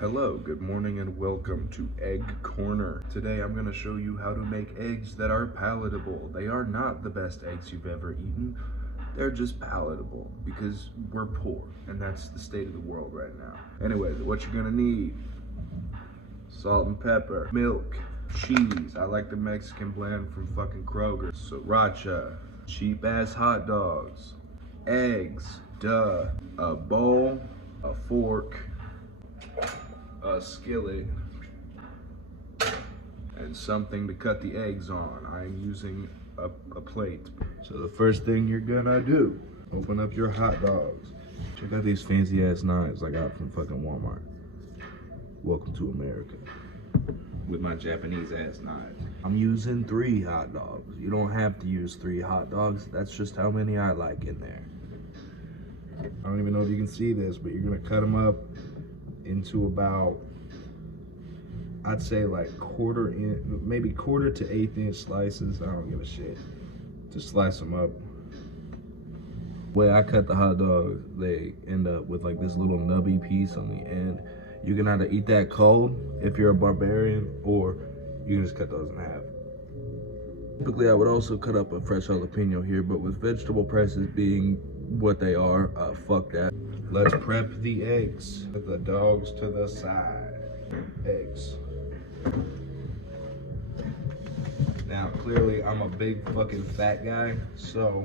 Hello, good morning, and welcome to Egg Corner. Today I'm going to show you how to make eggs that are palatable. They are not the best eggs you've ever eaten. They're just palatable because we're poor, and that's the state of the world right now. Anyways, what you're going to need: salt and pepper, milk, cheese. I like the Mexican blend from fucking Kroger. Sriracha, cheap ass hot dogs, eggs, a bowl, a fork, a skillet, and something to cut the eggs on. I'm using a plate. So the first thing you're gonna do, open up your hot dogs. Check out these fancy ass knives I got from fucking Walmart. Welcome to America with my Japanese ass knives. I'm using 3 hot dogs. You don't have to use 3 hot dogs. That's just how many I like in there. I don't even know if you can see this, but you're gonna cut them up into about, I'd say like maybe quarter to 1/8 inch slices. I don't give a shit. Just slice them up. The way I cut the hot dogs, they end up with like this little nubby piece on the end. You can either eat that cold if you're a barbarian, or you can just cut those in half. Typically, I would also cut up a fresh jalapeno here, but with vegetable prices being what they are, fuck that. Let's prep the eggs. Put the dogs to the side. Eggs. Now, clearly, I'm a big fucking fat guy, so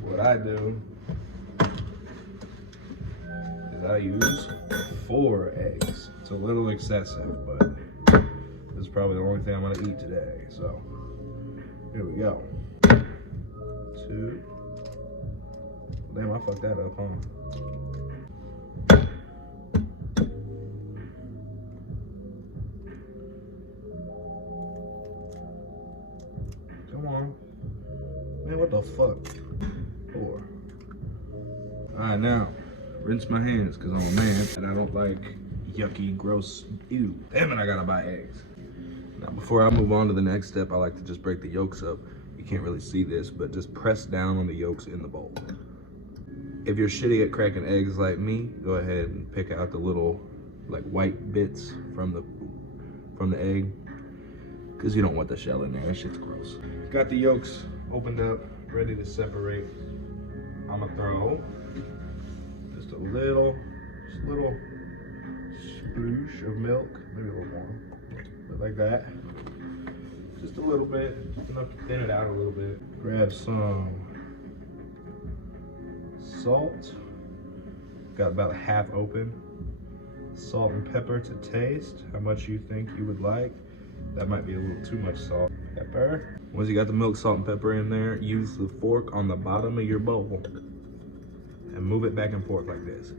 what I do is I use 4 eggs. It's a little excessive, but this is probably the only thing I'm gonna eat today, so here we go. 2. Damn, I fucked that up, huh? Come on. Man, what the fuck? 4. Alright, now, rinse my hands, because I'm a man, and I don't like yucky, gross, ew. Damn it, I gotta buy eggs. Now, before I move on to the next step, I like to just break the yolks up. You can't really see this, but just press down on the yolks in the bowl. If you're shitty at cracking eggs like me, go ahead and pick out the little like white bits from the egg, because you don't want the shell in there. That shit's gross. Got the yolks opened up, ready to separate. I'm gonna throw just a little sploosh of milk, maybe a little more, but like that. Just a little bit, just enough to thin it out a little bit. Grab some salt, got about half open. Salt and pepper to taste, how much you think you would like. That might be a little too much salt. Pepper. Once you got the milk, salt, and pepper in there, use the fork on the bottom of your bowl and move it back and forth like this.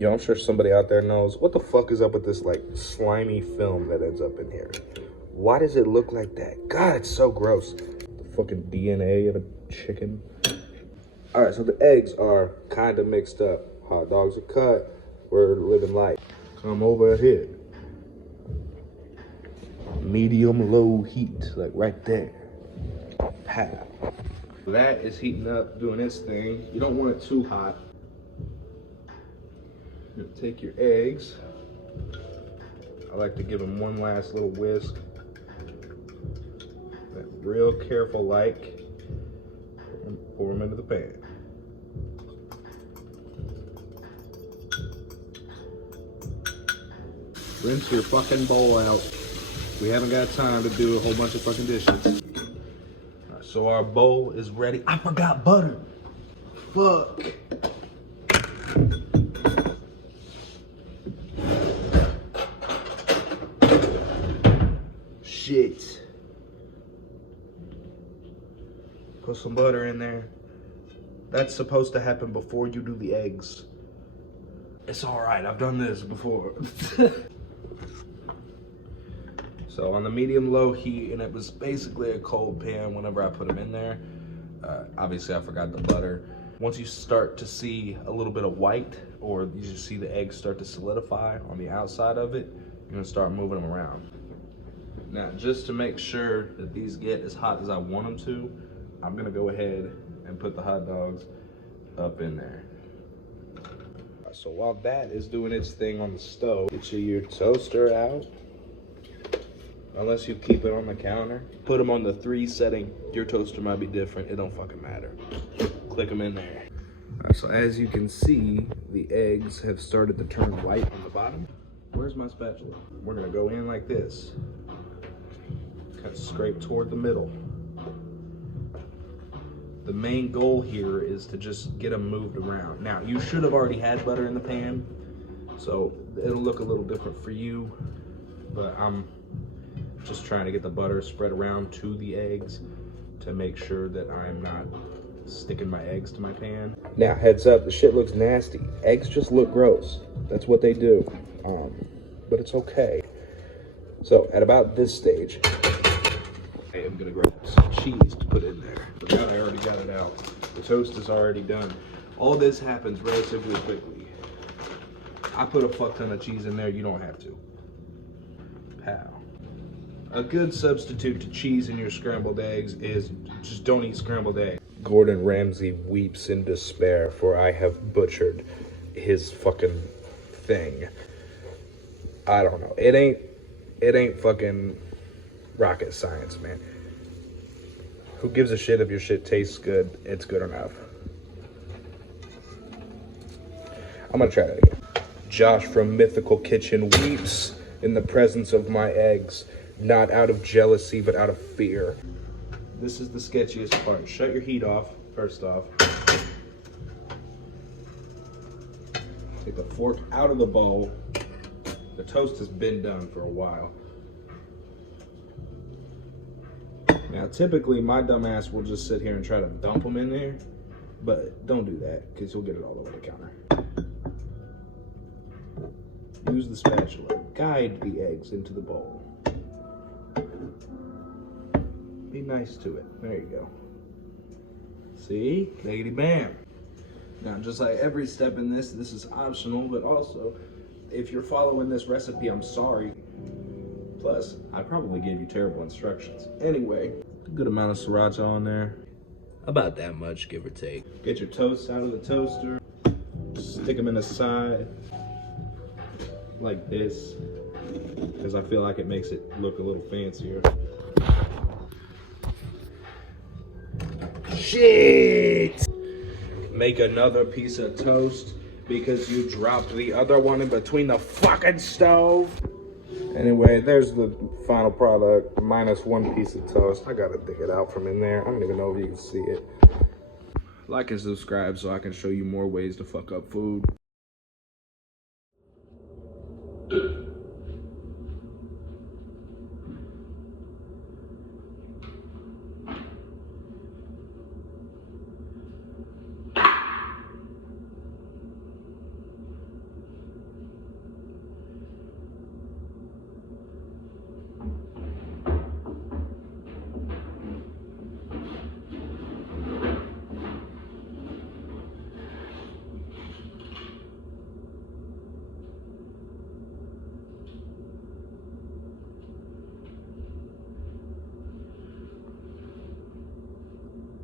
Yo, I'm sure somebody out there knows what the fuck is up with this like slimy film that ends up in here. Why does it look like that? God, it's so gross. The fucking DNA of a chicken. All right, so the eggs are kind of mixed up. Hot dogs are cut. We're living life. Come over here. Medium low heat, like right there. Pow. That is heating up, doing its thing. You don't want it too hot. You're gonna take your eggs. I like to give them one last little whisk. Real careful like, and pour them into the pan. Rinse your fucking bowl out. We haven't got time to do a whole bunch of fucking dishes. All right, so our bowl is ready. I forgot butter. Fuck. Shit. Put some butter in there. That's supposed to happen before you do the eggs. It's all right, I've done this before. So on the medium-low heat, and it was basically a cold pan whenever I put them in there. Obviously, I forgot the butter. Once you start to see a little bit of white, or you just see the eggs start to solidify on the outside of it, you're gonna start moving them around. Now, just to make sure that these get as hot as I want them to, I'm gonna go ahead and put the hot dogs up in there. So while that is doing its thing on the stove, get you your toaster out. Unless you keep it on the counter. Put them on the 3 setting. Your toaster might be different. It don't fucking matter. Click them in there. So as you can see, the eggs have started to turn white on the bottom. Where's my spatula? We're gonna go in like this. Kind of scrape toward the middle. The main goal here is to just get them moved around. Now, you should have already had butter in the pan, so it'll look a little different for you, but I'm just trying to get the butter spread around to the eggs to make sure that I'm not sticking my eggs to my pan. Now, heads up, the shit looks nasty. Eggs just look gross. That's what they do, but it's okay. So, at about this stage, I am gonna grab some cheese to put in there. But now I already got it out. The toast is already done. All this happens relatively quickly. I put a fuck ton of cheese in there, you don't have to. Pow. A good substitute to cheese in your scrambled eggs is just don't eat scrambled eggs. Gordon Ramsay weeps in despair for I have butchered his fucking thing. I don't know. It ain't fucking rocket science, man. Who gives a shit if your shit tastes good? It's good enough. I'm gonna try that again. Josh from Mythical Kitchen weeps in the presence of my eggs. Not out of jealousy, but out of fear. This is the sketchiest part. Shut your heat off, first off. Take the fork out of the bowl. The toast has been done for a while. Now, typically, my dumb ass will just sit here and try to dump them in there, but don't do that, because you'll get it all over the counter. Use the spatula. Guide the eggs into the bowl. Be nice to it. There you go. See? Biggity bam. Now, just like every step in this is optional, but also, if you're following this recipe, I'm sorry. Plus, I probably gave you terrible instructions. Anyway, a good amount of sriracha on there. About that much, give or take. Get your toast out of the toaster. Stick them in the side. Like this. Because I feel like it makes it look a little fancier. Shit! Make another piece of toast because you dropped the other one in between the fucking stove. Anyway, there's the final product, minus 1 piece of toast. I gotta dig it out from in there. I don't even know if you can see it. Like and subscribe so I can show you more ways to fuck up food.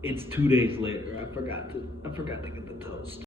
It's 2 days later. I forgot to get the toast.